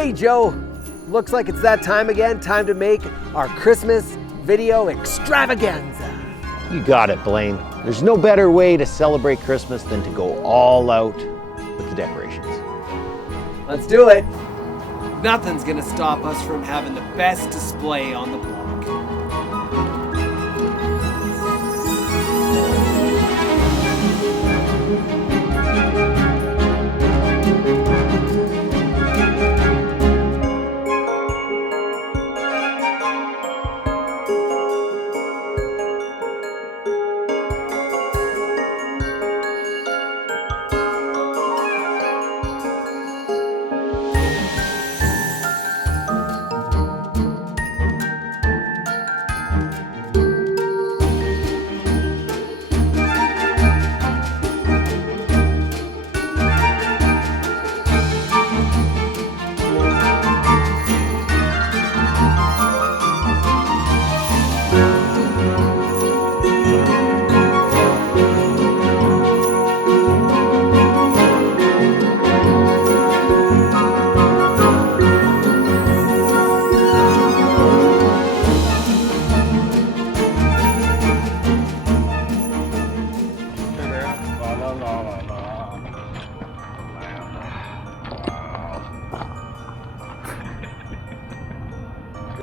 Hey Joe, looks like it's that time again. Time to make our Christmas video extravaganza. You got it, Blaine. There's no better way to celebrate Christmas than to go all out with the decorations. Let's do it. Nothing's gonna stop us from having the best display on the block.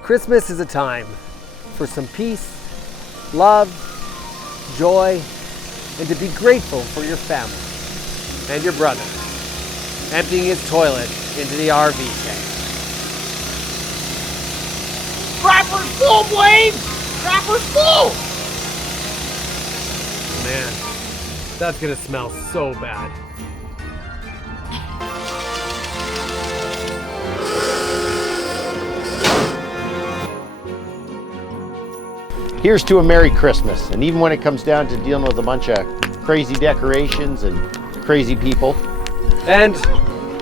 Christmas is a time for some peace, love, joy, and to be grateful for your family and your brother emptying his toilet into the RV tank. Wrapper's full, Blaine! Wrapper's full! Man, that's gonna smell so bad. Here's to a Merry Christmas, and even when it comes down to dealing with a bunch of crazy decorations and crazy people. And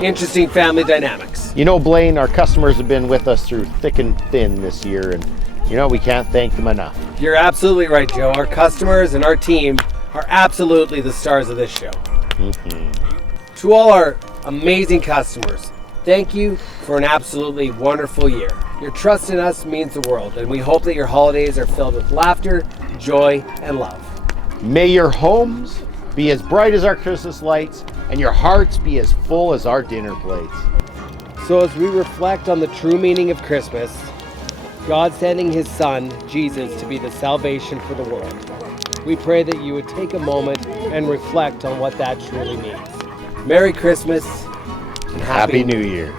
interesting family dynamics. You know, Blaine, our customers have been with us through thick and thin this year, and you know, we can't thank them enough. You're absolutely right, Joe. Our customers and our team are absolutely the stars of this show. To all our amazing customers, thank you for an absolutely wonderful year. Your trust in us means the world, and we hope that your holidays are filled with laughter, joy, and love. May your homes be as bright as our Christmas lights, and your hearts be as full as our dinner plates. So as we reflect on the true meaning of Christmas, God sending his son, Jesus, to be the salvation for the world, we pray that you would take a moment and reflect on what that truly means. Merry Christmas and Happy New Year.